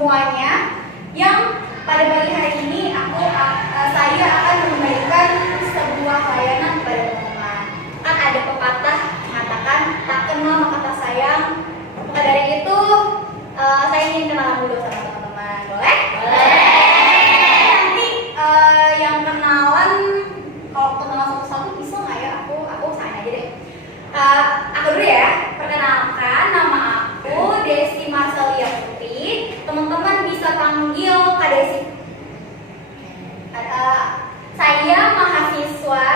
semuanya. Yang pada pagi hari ini saya akan memberikan sebuah layanan kepada teman-teman. Kan ada pepatah mengatakan tak kenal maka tak sayang. Maka dari itu saya ingin kenalan dulu sama teman-teman. Boleh? Boleh. Nanti yang kenalan, kalau kenalan satu-satu bisa nggak ya? Aku usahain aja deh. Aku dulu ya. Perkenalkan, nama aku Desi Marcelia Putri. Teman-teman bisa panggil Kak Desi. Saya mahasiswa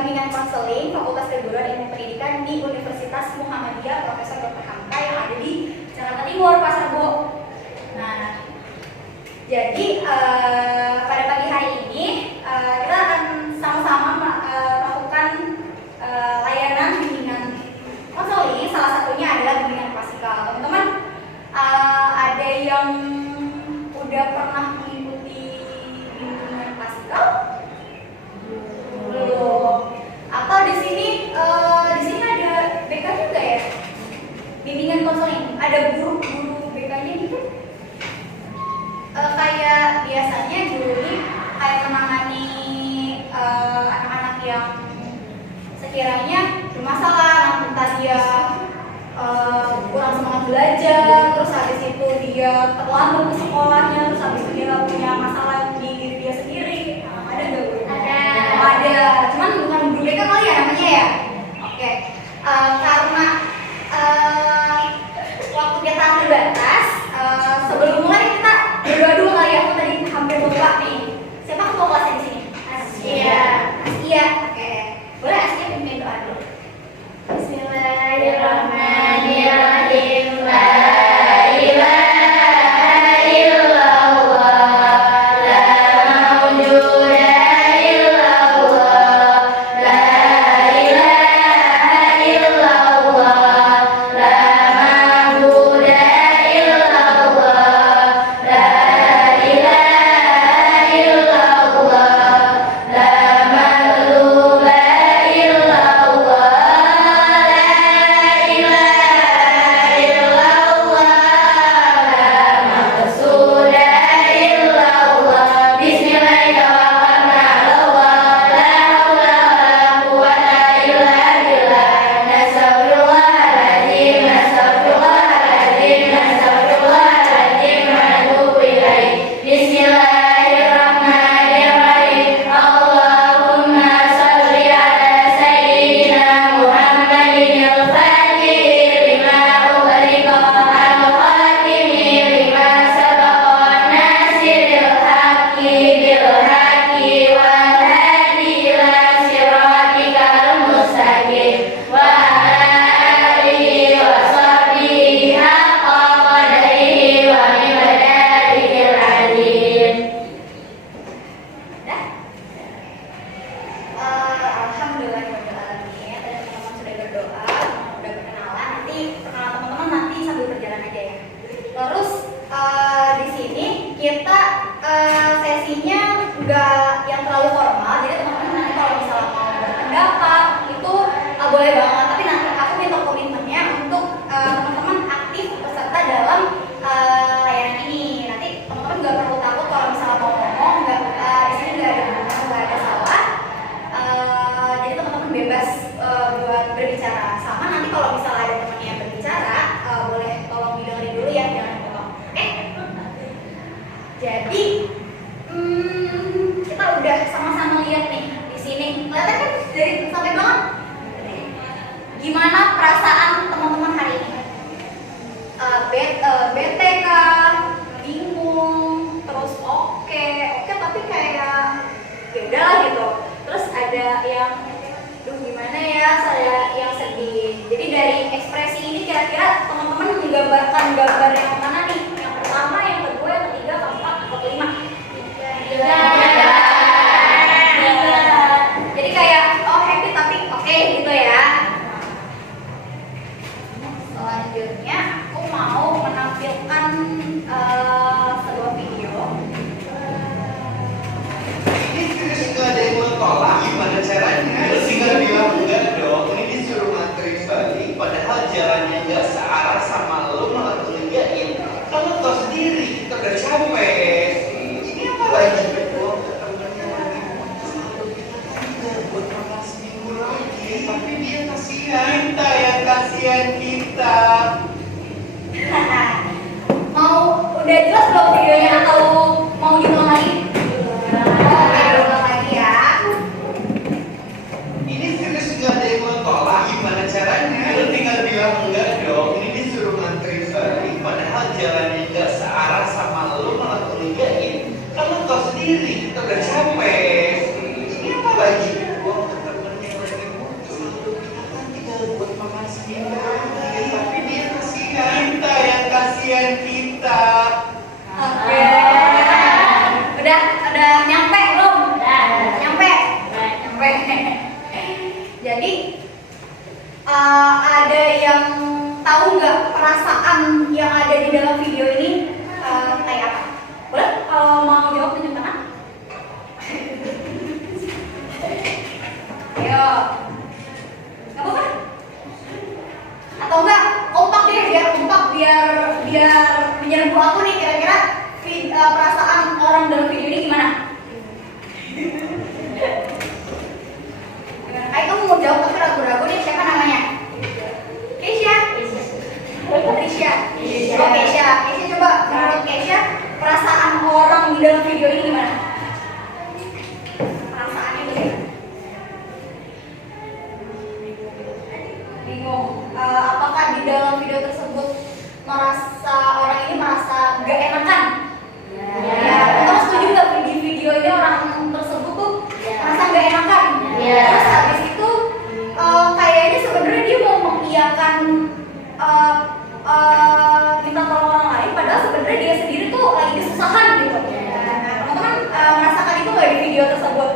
bimbingan konseling Fakultas Keguruan Ilmu Pendidikan di Universitas Muhammadiyah Profesor Dr. Hamka yang ada di Jakarta Timur, Pasar Bo. Nah, jadi pada pagi hari ini kita akan sama-sama melakukan layanan bimbingan konseling. Salah satunya adalah bimbingan klasikal. Teman-teman, ada yang udah pernah mengikuti bimbingan klasikal? Belum. Atau di sini ada BK juga ya? Bimbingan konseling. Ada guru-guru BK-nya gitu? Kayak biasanya guru ini kayak menangani anak-anak yang sekiranya bermasalah, entah dia kurang semangat belajar, terus habis itu dia terlambat ke sekolahnya, terus habis itu dia punya masalah di diri dia sendiri. Ada nggak guru? Ada. Cuman bukan guru BK kali ya namanya ya. Oke. Karena waktu kita terbatas, sebelum mulai kita berdoa dulu kali ya. Aku tadi hampir lupa nih. Siapa ketua kelasnya di sini? Asia. Asia. Oke. Boleh Asia pimpin doa dulu. Bismillahirrahmanirrahim. La ilaha illallah, la mawjuda illallah, la ilaha illallah, la ma'buda illallah, la ilaha illallah, la maghluba illallah. Gimana perasaan teman-teman hari ini? Bete kah? Bingung? Terus oke, tapi kayak ya udahlah gitu. Terus ada yang gimana ya, saya yang sedih. Jadi dari ekspresi ini kira-kira teman-teman menggambarkan gambar yang mana nih? Yang pertama, yang kedua, yang ketiga, keempat, atau kelima? Jadi kayak happy tapi oke gitu ya. Selanjutnya aku mau menampilkan sebuah video. Ini nggak ada yang mau tolak, gimana caranya? Tinggal bilang enggak dong, ini disuruh nganterin balik, padahal jalannya nggak searah sama lo malah ngeliatin. Kamu tahu sendiri. udah capek. Ini apa lagi? Temennya lagi buat makan seminggu lagi, tapi dia kasihan. Kita yang kasihan kita. Udah jelas belum videonya atau mau diulang lagi? Oke, ulang lagi ya. Ini serius nggak ada yang mau tolak, gimana caranya? Lu tinggal bilang enggak dong. Ini disuruh ngantri balik, padahal jalannya nggak searah sama lu, malah ngelugain. Kamu tau sendiri, kita udah capek. Ini apa lagi? Uang temennya lagi muncul, kita kan tinggal buat makan seminggu lagi, tapi dia kasihan. Kita yang kasihan kita. Oke. Udah nyampe belum? Nyampe. Jadi ada yang tahu nggak perasaan yang ada di dalam video ini kayak apa? Boleh kalau mau jawab tunjuk tangan. Ayo. Nggak apa-apa? Atau enggak kompak deh, biar kompak, biar menyerbu aku nih, kira-kira perasaan orang dalam video ini gimana? Kayak kamu mau jawab tapi ragu-ragu nih, siapa namanya? Keisha? Keisha? Oh Keisha, coba menurut Keisha perasaan orang di dalam video ini gimana? Perasaannya gimana? Bingung. Apakah di dalam video tersebut orang ini merasa gak enakan? Ya. Kamu setuju nggak di video ini orang tersebut tuh merasa gak enakan? Terus habis itu kayaknya sebenarnya dia mau mengiyakan minta tolong orang lain, padahal sebenarnya dia sendiri tuh lagi kesusahan gitu. Teman-teman merasakan itu nggak di video tersebut?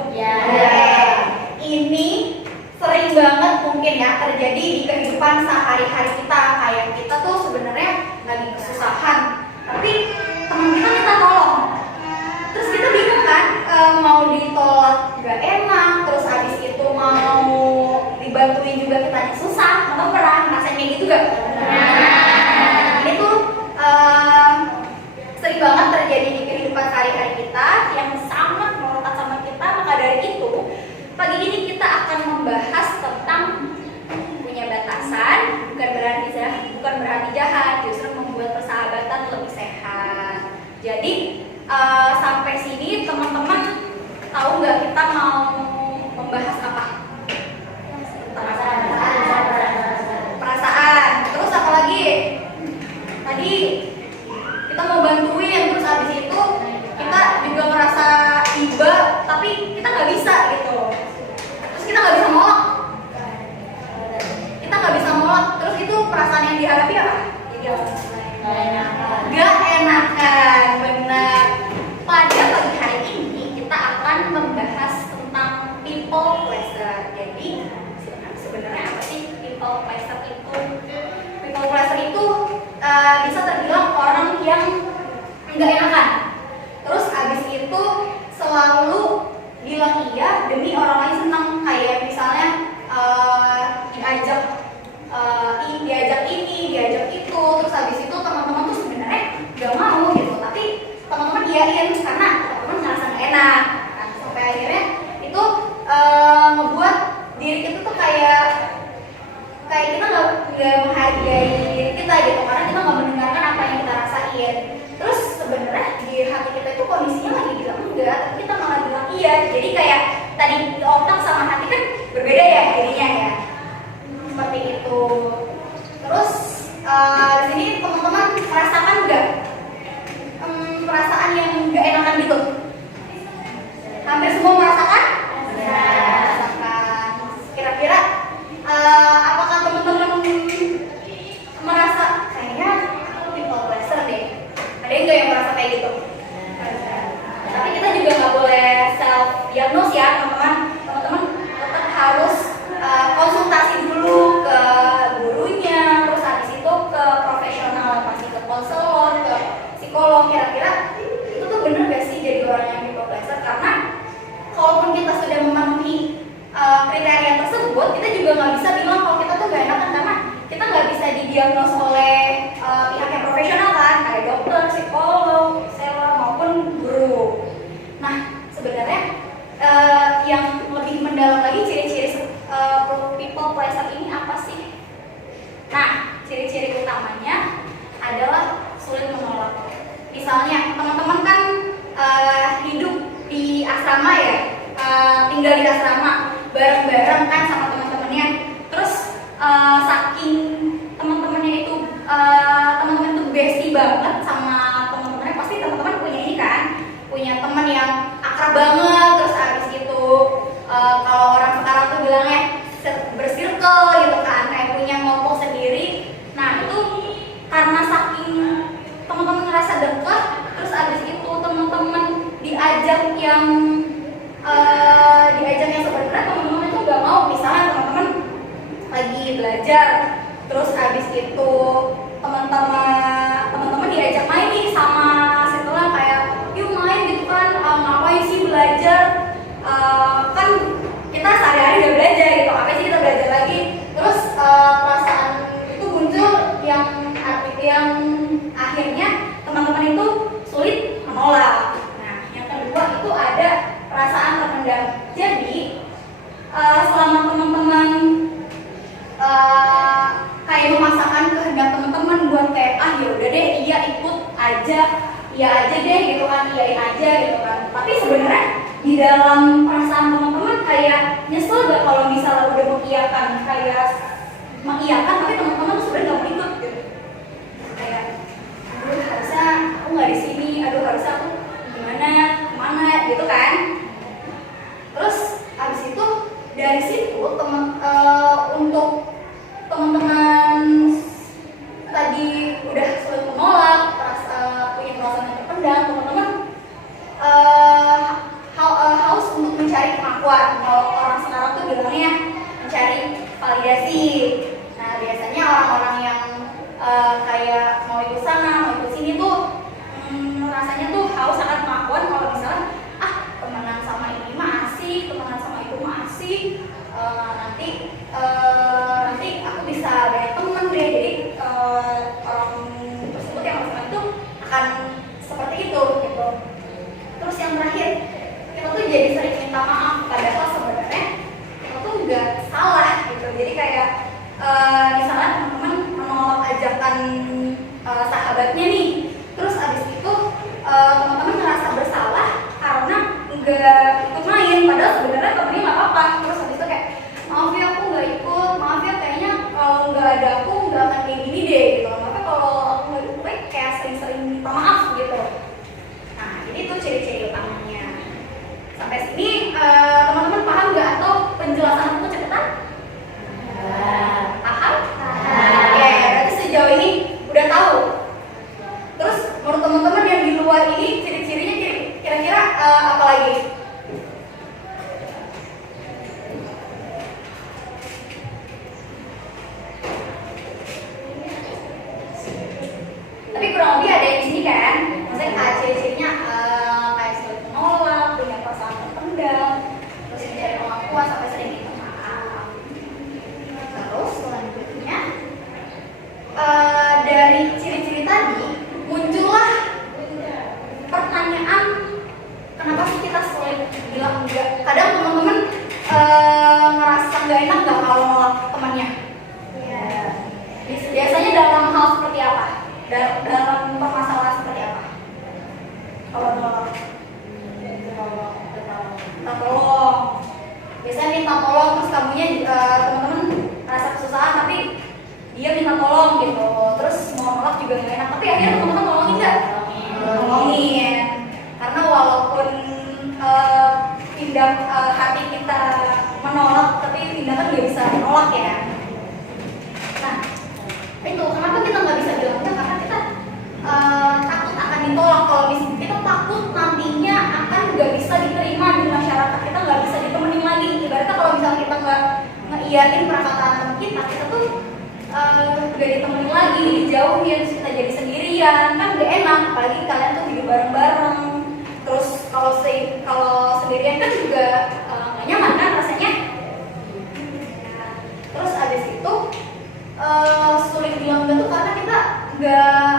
Ini sering banget mungkin ya terjadi di kehidupan sehari-hari kita. Kayak kita tuh sebenarnya lagi kesusahan, tapi teman kita minta tolong, terus kita bingung kan, mau ditolak gak enak, terus habis itu mau dibantuin juga kitanya susah. Atau pernah ngerasain kayak gitu gak? Ini tuh sering banget terjadi di kehidupan sehari-hari kita yang sangat melekat sama kita. Maka dari itu pagi ini kita akan membahas tentang punya batasan, bukan berarti jahat, justru membuat persahabatan lebih sehat. Jadi sampai sini teman-teman tahu nggak kita mau membahas apa? Perasaan. Terus apa lagi? Tadi kita mau bantuin, terus habis itu kita juga merasa iba, tapi kita nggak bisa gitu. Terus kita nggak bisa molak. Terus itu perasaan yang dihadapi apa? Gak enakan, benar. Pada pagi hari ini kita akan membahas tentang people pleaser. Jadi sebenarnya apa sih people pleaser itu? People pleaser itu bisa terbilang orang yang nggak enakan. Terus abis itu selalu bilang iya demi orang lain senang. Kayak misalnya diajak ini, diajak itu, terus habis itu teman-teman tuh sebenarnya gak mau gitu, tapi teman-teman iyain karena teman-teman ngerasa gak enak. Nah, sampai akhirnya itu ngebuat diri kita tuh kayak kita nggak menghargai diri kita gitu, karena kita nggak mendengarkan apa yang kita rasain. Terus sebenarnya di hati kita itu kondisinya lagi bilang enggak, tapi kita malah bilang iya. Jadi kayak tadi otak sama hati kan berbeda ya jadinya ya. Seperti itu. Terus di sini teman-teman merasakan nggak perasaan yang nggak enakan gitu? Hampir semua merasakan? Merasakan. Kira-kira apakah teman-teman merasa kayaknya aku people pleaser deh? Ada nggak yang merasa kayak gitu? Tapi kita juga nggak boleh self diagnose ya teman-teman. Teman-teman tetap harus konsultasi dulu ke gurunya, terus habis itu ke profesional, pasti ke konselor, ke psikolog. Kira-kira itu tuh bener gak sih jadi orang yang people pleaser? Karena kalaupun kita sudah memenuhi kriteria tersebut, kita juga nggak bisa bilang kalau kita tuh gak enakan, karena kita nggak bisa didiagnos oleh pihak yang profesional kan, kayak dokter, psikolog, sebenarnya yang lebih mendalam lagi ciri-ciri people pleaser ini apa sih? Nah, ciri-ciri utamanya adalah sulit menolak. Misalnya teman-teman kan hidup di asrama ya, tinggal di asrama bareng-bareng kan sama teman-temannya. Terus saking teman-temannya itu teman-teman itu bestie banget sama teman-temannya, pasti teman-teman punya ini kan, punya teman yang akrab banget. Terus abis itu kalau orang sekarang tuh bilangnya bersirkel gitu kan, kayak punya ngomong sendiri. Nah itu karena saking teman-teman ngerasa dekat, terus abis itu teman-teman diajak yang sebenarnya teman-teman itu nggak mau. Misalnya teman-teman lagi belajar, terus abis itu teman-teman diajak main nih sama setelah kayak yuk main gitu kan, ngapain sih belajar, kan kita sehari-hari udah belajar gitu, apa sih kita belajar lagi. Terus perasaan itu muncul yang akhirnya teman-teman itu sulit menolak. Nah yang kedua itu ada perasaan terpendam. Jadi selama teman-teman kayak memaksakan kehendak teman-teman buat kayak ya udah deh iya ikut aja, iya aja deh gitu kan, iyain aja gitu kan. Tapi sebenarnya di dalam perasaan teman-teman kayak nyesel gak kalau misalnya udah mengiyakan, kayak mengiyakan tapi teman-teman sebenarnya gak mau ikut gitu. Kayak aduh harusnya aku nggak di sini, aduh harusnya aku kemana gitu kan. Terus abis itu dari situ untuk teman-teman tadi udah sulit menolak, punya perasaan yang terpendam, teman-teman haus untuk mencari pengakuan. Kalau orang sekarang tuh bilangnya mencari validasi. Nah biasanya orang-orang yang kayak mau ikut sana, mau ikut sini tuh rasanya tuh haus akan pengakuan. Kalau misalnya temenan sama ini mah asik, temenan sama itu mah asik, nanti aku bisa banyak temen deh. Jadi orang tersebut yang teman itu akan seperti itu gitu. Terus yang terakhir, kita tuh jadi sering minta maaf, padahal sebenarnya kita tuh nggak salah gitu. Jadi kayak misalnya teman-teman menolak ajakan sahabatnya nih, terus abis itu teman-teman ngerasa bersalah karena nggak ikut main, padahal sebenarnya temennya nggak apa-apa. Terus habis itu kayak maaf ya aku nggak ikut, maaf ya kayaknya kalau nggak ada aku nggak akan kayak gini deh gitu. Maaf kalau aku nggak ikut kayak sering-sering minta maaf gitu. Nah ini tuh ciri-ciri utamanya. Sampai sini teman-teman paham nggak atau penjelasan aku kecepatan? Paham? Oke, berarti sejauh ini udah tahu. Terus menurut teman-teman yang di luar ini ciri-cirinya kira-kira apa lagi? Tapi kurang lebih ada yang di sini kan? Maksudnya ciri-cirinya kayak sulit menolak, punya perasaan terpendam, terus mencari pengakuan sampai sering minta maaf. Terus selanjutnya dari ciri-ciri tadi muncullah pertanyaan, kenapa sih kita sulit bilang enggak? Kadang teman-teman ngerasa nggak enak nggak kalau nolak temannya? Biasanya dalam hal seperti apa? Dalam permasalahan seperti apa? Kalau nolak, minta tolong. Biasanya minta tolong terus kamunya teman-teman merasa kesusahan tapi dia minta tolong gitu. Terus mau nolak juga nggak enak. Tapi akhirnya teman-teman tolongin nggak? Tolongin. Karena walaupun tindak hati kita menolak, tapi tindakan nggak bisa menolak ya. Nah itu kenapa kita nggak bisa bilang enggak? Karena kita takut akan ditolak. Kalau misalnya kita takut nantinya akan nggak bisa diterima di masyarakat, kita nggak bisa ditemenin lagi. Ibaratnya kalau misalnya kita nggak ngeiyain perkataan teman kita tuh nggak ditemenin lagi, dijauhin, terus kita jadi sendirian, kan nggak enak. Apalagi kalian tuh hidup bareng-bareng. Terus kalau sendirian kan juga nggak nyaman kan rasanya. Terus abis itu sulit bilang enggak tuh karena kita nggak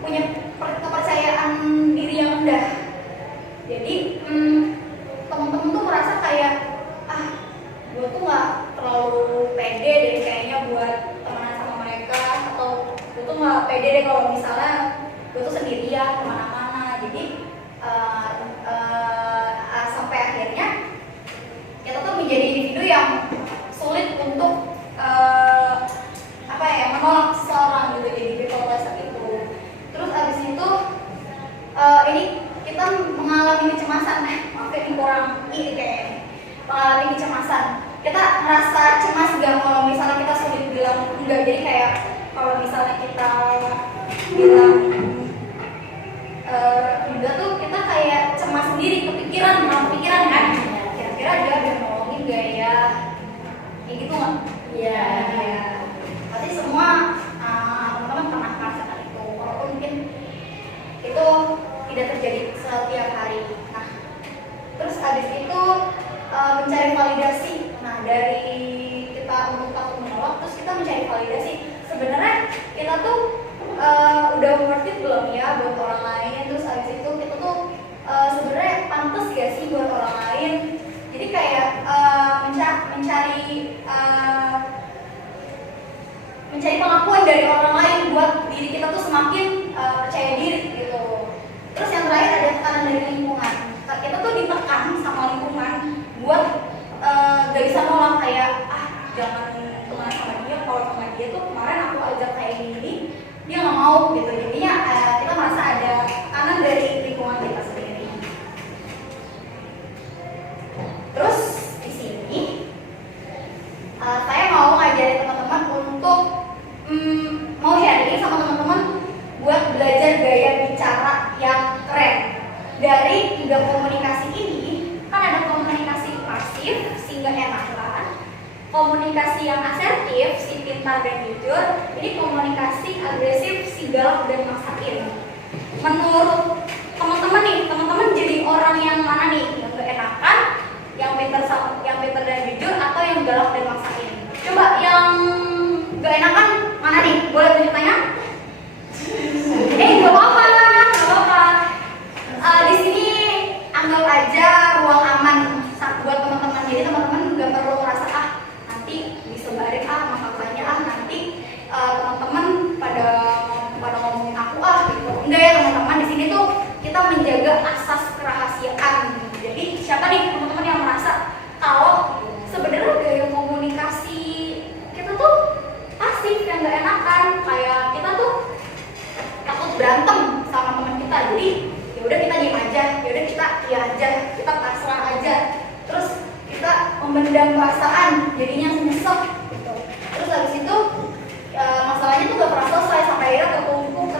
punya kepercayaan diri yang rendah. Jadi gue tuh nggak pede deh kalau misalnya gue tuh sendirian kemana-mana. Jadi sampai akhirnya kita tuh menjadi individu yang sulit untuk menolak seseorang gitu, jadi people pleaser itu. Terus abis itu ini kita mengalami kecemasan, maaf ini kurang ini kayaknya, mengalami kecemasan. Kita ngerasa cemas gak kalau misalnya kita sulit bilang enggak. Jadi kayak kalau misalnya kita bilang enggak tuh kita kayak cemas sendiri, kepikiran kan, kira-kira dia ada nolongin gak ya, kayak gitu nggak? Iya. Pasti semua teman-teman pernah merasakan itu, walaupun mungkin itu tidak terjadi setiap hari. Nah, terus abis itu mencari validasi. Nah, dari kita untuk takut menolak, terus kita mencari validasi. Sebenarnya kita tuh udah worth it belum ya buat orang lain. Terus abis itu kita tuh sebenarnya pantas gak sih buat orang lain. Jadi kayak mencari pengakuan dari orang lain buat diri kita tuh semakin percaya diri gitu. Terus yang terakhir ada tekanan dari lingkungan. Kita tuh ditekan sama lingkungan buat gak bisa nolak, kayak jangan teman sama dia, kalau sama dia tuh kemarin aku ajak kayak gini dia nggak mau gitu. Jadinya kita merasa ada tekanan dari lingkungan kita sendiri. Terus di sini saya mau ngajarin teman-teman untuk mau sharing sama teman-teman buat belajar gaya bicara yang keren. Dari 3 komunikasi ini kan ada komunikasi pasif, si nggak enakan, komunikasi yang asertif, si pintar dan jujur, ini komunikasi agresif, si galak dan maksain. Menurut teman-teman nih, teman-teman jadi orang yang mana nih? Yang nggak enakan, yang pintar dan jujur, atau yang galak dan maksain? Coba yang nggak enakan mana nih? Boleh tunjuk tangan? Nggak apa-apa. Di sini anggap aja ruang aman buat teman-teman. Jadi teman-teman nggak perlu merasa nanti disebarin makanya nanti teman-teman pada ngomongin aku gitu. Enggak ya teman-teman, di sini tuh kita menjaga asas kerahasiaan. Jadi siapa nih teman-teman yang merasa kalau sebenarnya gaya komunikasi kita tuh pasif, yang nggak enakan, kayak kita tuh takut berantem sama teman kita. Jadi ya udah kita diam aja, ya udah kita iya aja, kita pasrah aja. Terus kita memendam perasaan, jadinya nyesek gitu. Terus habis itu masalahnya tuh gak pernah selesai, sampai akhirnya tertumpuk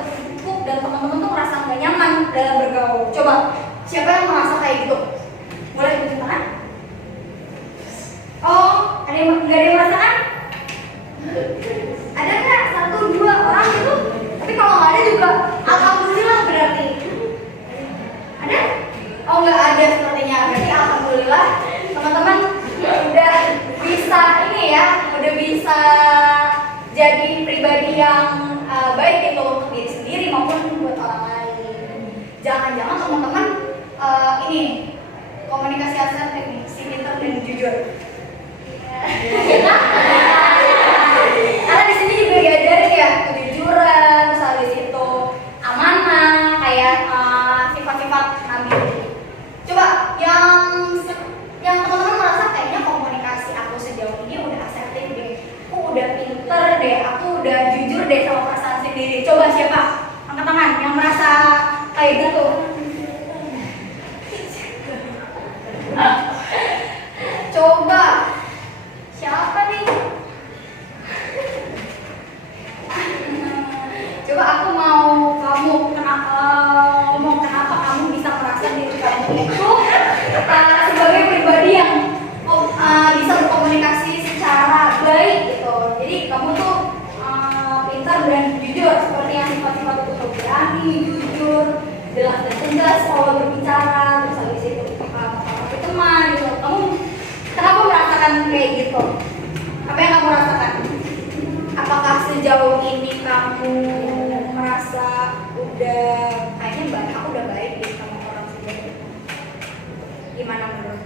dan teman-teman tuh merasa gak nyaman dalam bergaul. Coba siapa yang merasa kayak gitu? Boleh tunjuk tangan? Oh, ada yang nggak ada yang merasakan? Ada nggak 1, 2 orang gitu? Tapi kalau nggak ada juga alhamdulillah berarti. Ada? Oh nggak ada sepertinya, berarti alhamdulillah teman-teman udah bisa ini ya, udah bisa jadi pribadi yang baik itu untuk diri sendiri maupun buat orang lain. Jangan-jangan teman-teman ini komunikasi asertif nih, si pintar dan jujur. Karena di sini juga diajarin ya kejujuran, terus habis itu amanah, kayak sifat-sifat Nabi. Coba yang teman-teman merasa kayaknya komunikasi aku sejauh ini udah asertif deh, aku udah pinter deh, aku udah jujur deh sama perasaan sendiri. Coba siapa? Angkat tangan yang merasa kayak gitu. Coba siapa nih? Coba aku mau kamu kenapa kamu bisa merasa diri kamu itu sebagai pribadi yang bisa berkomunikasi secara baik gitu. Jadi kamu tuh pintar dan jujur, seperti yang sifat-sifat itu berani, jujur, jelas dan tegas kalau berbicara, terus habis itu menghormati teman gitu. Kamu kenapa merasakan kayak gitu? Apa yang kamu rasakan? Apakah sejauh ini kamu merasa udah kayaknya baik, aku udah baik deh sama orang sendiri? Gimana menurut?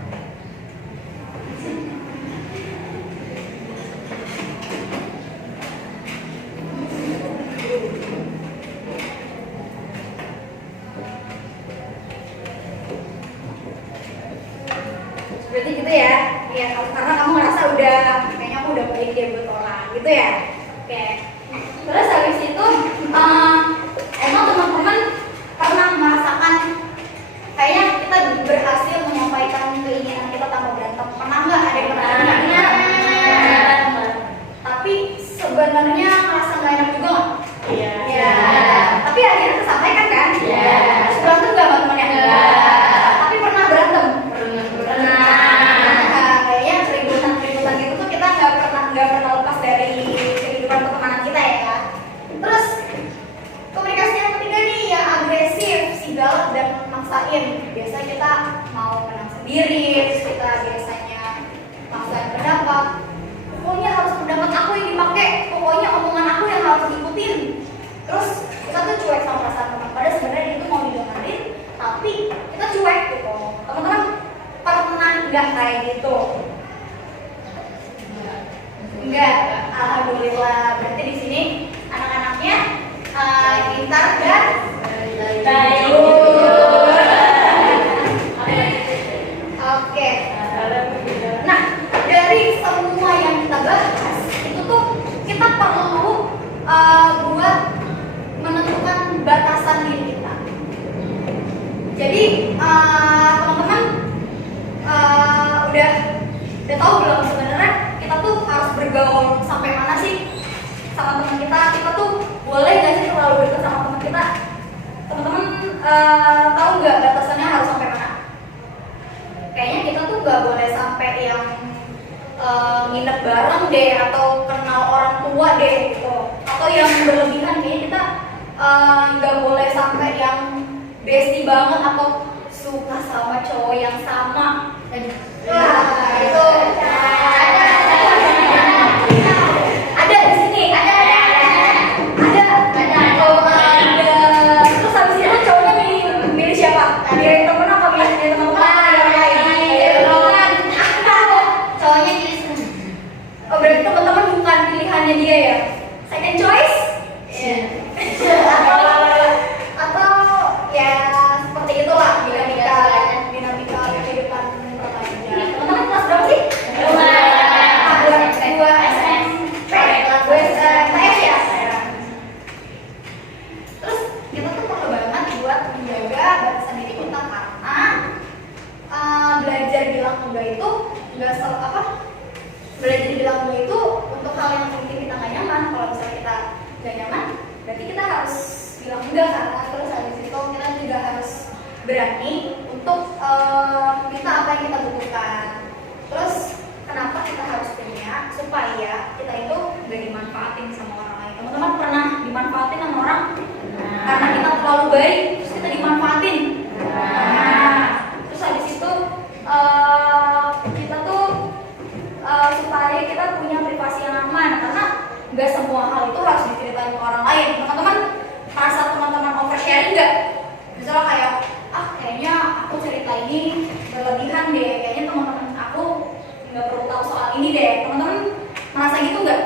Berarti gitu ya. Ya, karena kamu ngerasa udah kayaknya aku udah baik deh buat orang gitu ya. Oke. Terus habis itu emang teman-teman pernah merasakan kayaknya kita berhasil menyampaikan keinginan kita tanpa berantem. Pernah nggak ada yang pernah? Tapi sebenarnya ngerasa nggak enak juga nggak? Iya. Ya. Tapi akhirnya tersampaikan kan? Iya. Berantem nggak sama temennya? Tapi pernah berantem? Kayaknya keributan gitu tuh kita nggak pernah lepas dari kehidupan pertemanan kita ya. Terus komunikasi yang ketiga nih yang agresif, sigal dan maksain. Biasanya kita mau menang sendiri, terus kita biasanya maksain pendapat. Pokoknya harus pendapat aku yang dipakai, pokoknya omongan aku yang harus diikutin. Terus kita tuh cuek sama perasaan teman. Padahal sebenarnya itu mau didengarin, tapi kita cuek gitu. Teman-teman pernah nggak kayak gitu? Enggak. Alhamdulillah. Berarti di sini anak-anaknya pintar dan baik. Oke. Nah, dari semua yang kita bahas itu tuh kita perlu buat menentukan batasan diri kita. Jadi teman-teman udah tahu belum sebenarnya kita tuh harus bergaul sampai mana sih sama teman kita? Kita tuh boleh nggak sih terlalu dekat sama teman kita? Teman-teman tahu nggak batasannya harus sampai mana? Kayaknya kita tuh nggak boleh sampai yang nginep bareng deh atau kenal orang tua deh gitu, atau yang berlebihan. Kayaknya kita nggak boleh sampai yang bestie banget atau suka sama cowok yang sama. Wah, itu ada di sini, ada. Terus habis itu cowoknya milih siapa? Milih temen apa milih teman-teman yang lain? Cowoknya milih semua. Oh, berarti teman-teman bukan pilihannya dia ya? Second choice? Atau ya seperti itulah dinamika kehidupan remaja. Teman-teman kelas berapa sih? Dua SMP, dua STS ya. Terus kita tuh perlu banget buat menjaga batasan diri kita karena belajar bilang enggak itu belajar bilang enggak itu untuk hal yang mungkin kita nggak nyaman. Kalau misalnya kita nggak nyaman, berarti kita harus bilang enggak karena terus habis itu kita juga harus berani untuk minta apa yang kita butuhkan. Terus kenapa kita harus punya supaya kita itu nggak dimanfaatin sama orang lain? Teman-teman pernah dimanfaatin sama orang karena kita terlalu baik terus kita dimanfaatin? Terus habis itu kita tuh supaya kita punya privasi yang aman karena nggak semua hal itu harus diceritain ke orang lain. Teman-teman merasa teman-teman oversharing nggak? Misalnya kayak kayaknya aku cerita ini berlebihan deh, kayaknya teman-teman aku nggak perlu tahu soal ini deh. Teman-teman merasa gitu nggak?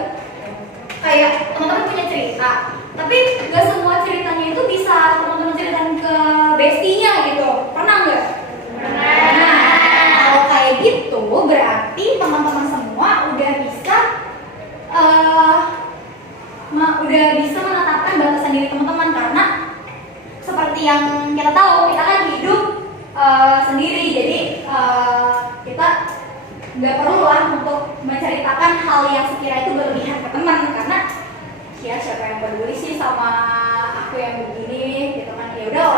Kayak teman-teman punya cerita, tapi nggak semua ceritanya itu bisa teman-teman ceritain ke bestinya gitu. Pernah nggak? Nah, kalau kayak gitu berarti teman-teman semua udah bisa menetapkan batasan diri teman-teman karena seperti yang kita tahu kita kan hidup sendiri, jadi kita nggak perlu lah untuk menceritakan hal yang sekira itu berlebihan ke teman karena ya siapa yang peduli sih sama aku yang begini gitu kan. Ya udah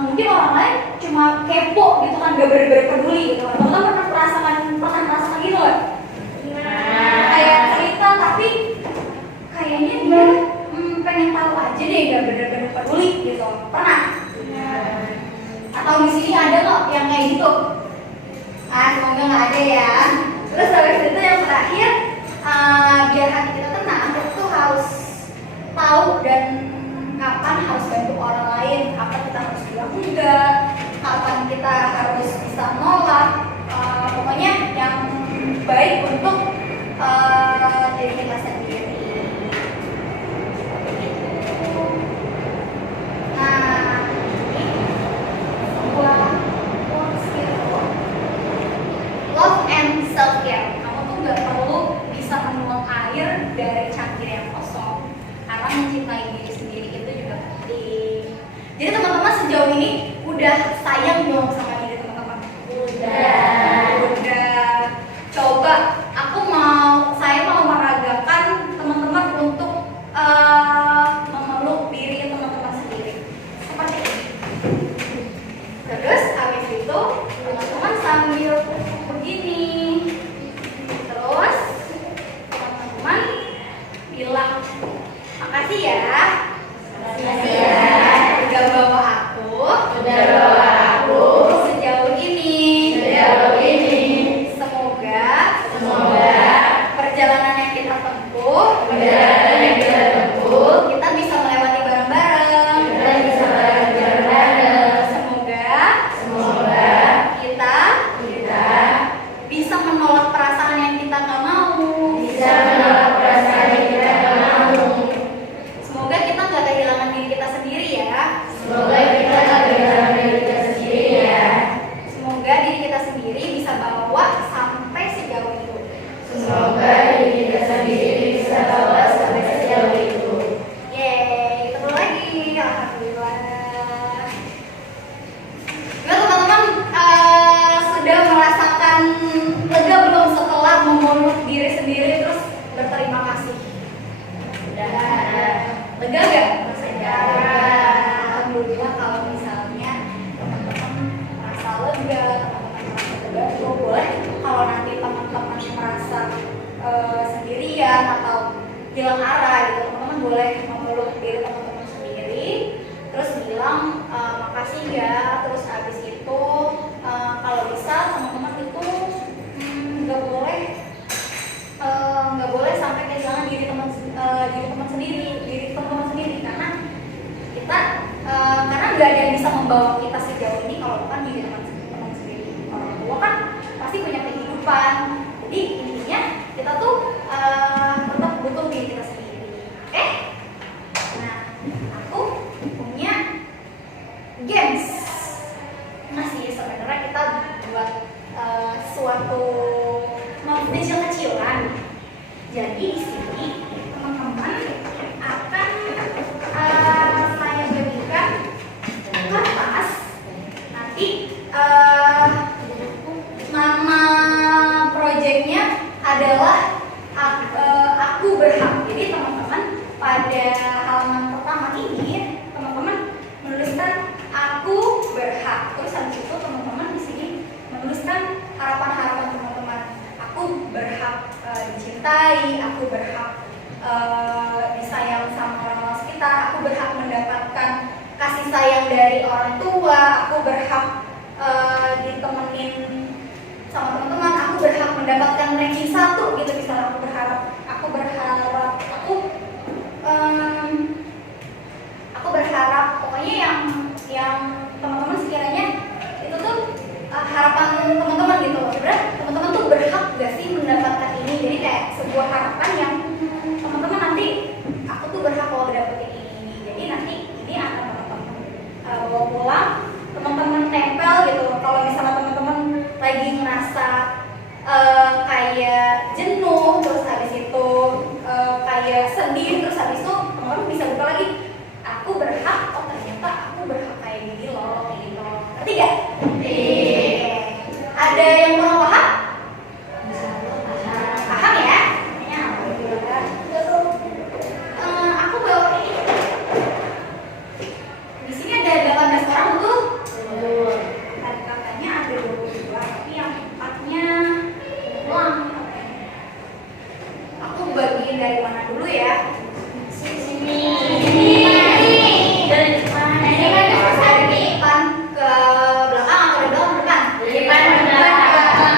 mungkin orang lain cuma kepo gitu kan, gak bener-bener peduli gitu kan. Teman-teman pernah merasakan gitu nggak? Kayak cerita tapi kayaknya dia pengen tahu aja deh, gak bener-bener peduli gitu. Pernah? Atau di sini ada nggak yang kayak gitu? Semoga nggak ada ya. Terus habis itu yang terakhir, biar hati kita tenang, kita tuh harus tahu dan kapan harus bantu orang lain, kapan kita harus bilang enggak, kapan kita harus bisa nolak. Pokoknya yang baik untuk diri kita sendiri. Nah, ini sebuah quotes gitu. memeluk diri sendiri terus berterima kasih. Udah lega gak rasanya? Alhamdulillah kalau misalnya teman-teman merasa lega, teman-teman merasa terbantu, boleh kalau nanti teman-teman merasa sendirian atau hilang arah gitu, teman-teman boleh memeluk diri teman-teman sendiri terus bilang makasih ya. Terus habis itu kalau bisa teman-teman itu nggak boleh sampai kehilangan diri teman sendiri karena kita karena nggak ada yang bisa membawa kita sejauh ini kalau bukan diri teman sendiri. Orang tua kan pasti punya kehidupan, jadi intinya kita tuh tetap butuh diri kita sendiri. Oke? Nah, aku punya games. Masih sebenarnya kita buat suatu kecil-kecilan. Jadi di sini teman-teman akan saya berikan kertas. Nanti nama proyeknya adalah aku berhak. Jadi teman-teman pada halaman pertama ini teman-teman menuliskan aku berhak. Terus habis itu teman-teman di sini menuliskan harapan-harapan teman-teman. Aku berhak dicintai, aku berhak disayang sama orang sekitar, aku berhak mendapatkan kasih sayang dari orang tua, aku berhak ditemenin sama teman-teman, aku berhak mendapatkan ranking 1 gitu misalnya. Aku berharap pokoknya yang teman-teman sekiranya itu tuh harapan teman-teman gitu. Sebenarnya teman-teman tuh berhak gak sih mendapatkan ini? Jadi kayak sebuah harapan yang teman-teman nanti aku tuh berhak kalau dapetin ini. Jadi nanti ini akan teman-teman bawa pulang, teman-teman tempel gitu. Kalau misalnya teman-teman lagi ngerasa kayak jenuh, terus habis itu kayak sedih, terus habis itu teman-teman bisa buka lagi. Aku berhak, oh ternyata aku berhak kayak gini loh, kayak gitu. Ngerti gak? Ada yang kurang paham? Paham ya? Aku bawa ini. Di sini ada 18 orang betul? Tadi katanya ada 22, tapi yang 4-nya pulang. Aku bagiin dari mana dulu ya? Sini. Dari depan. Ini kan depan ke belakang atau dari belakang ke depan? Depan.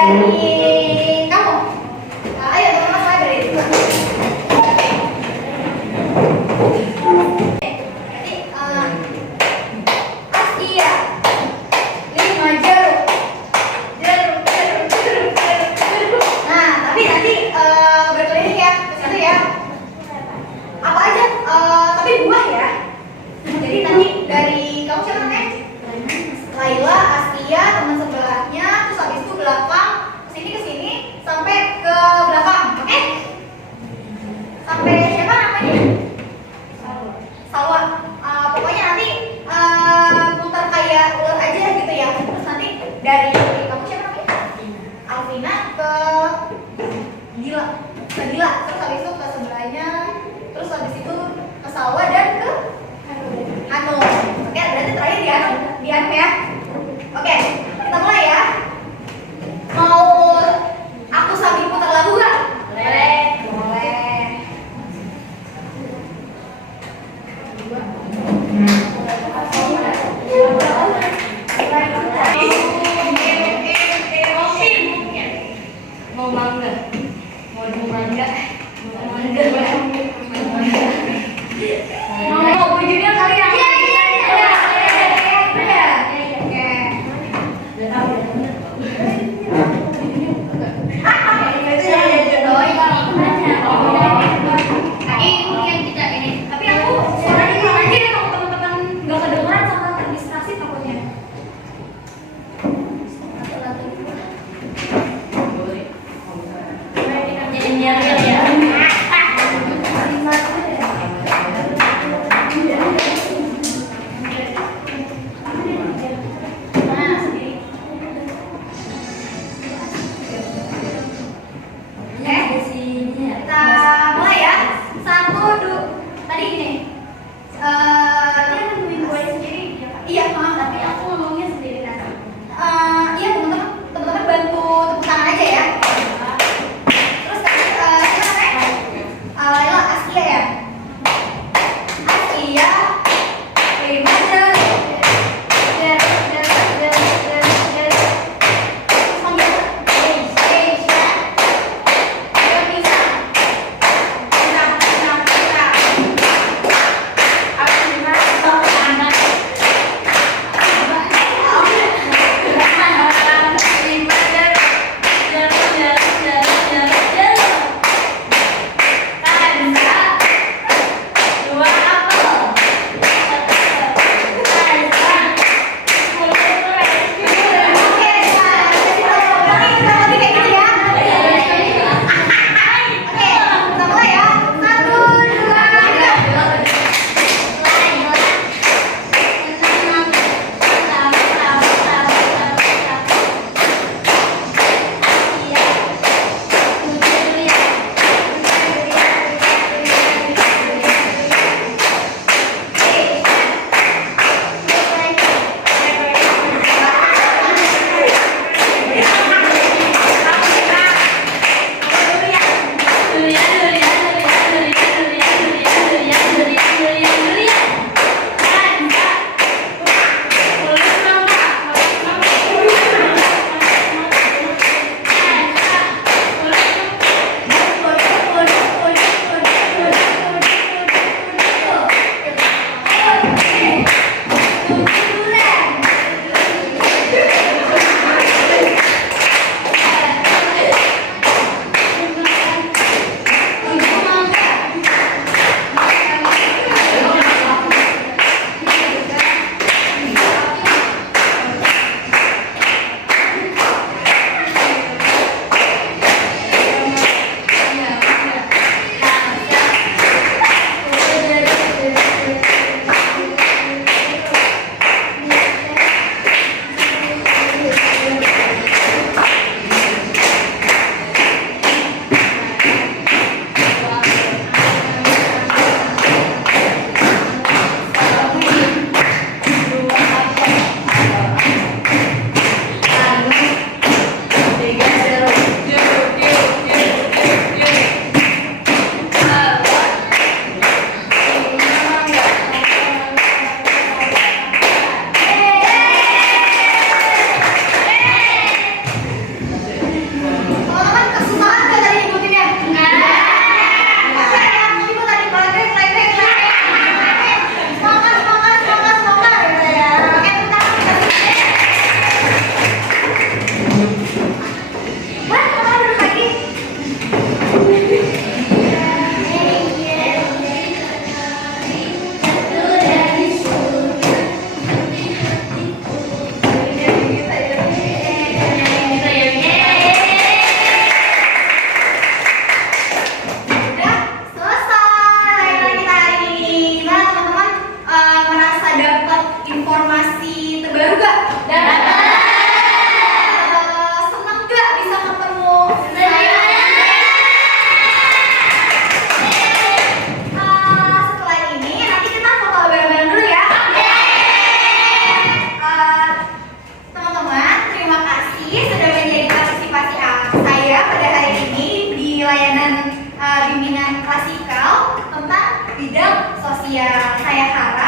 dari kamu. Ayo teman-teman saya dari dua. Jadi Asia 5 jeruk. Nah, tapi nanti berkeliling ya ke situ ya. Apa aja? Tapi buah ya. Jadi nanti dari kamu siapa namanya? Laila, Astia, teman sebelahnya, terus habis itu belakang, ke sini sampai ke belakang, oke? Sampai siapa namanya? Salwa. Pokoknya nanti putar kayak ular aja gitu ya. Terus nanti dari kamu siapa namanya? Alvina ke Dila, terus habis itu ke sebelahnya, terus habis itu ke Salwa dan ke Hanu. Oke, berarti terakhir di Hanu ya. Oke, kita mulai ya. Mau aku sambil putar lagu nggak? Boleh. Mau mangga, mau mangga. saya harap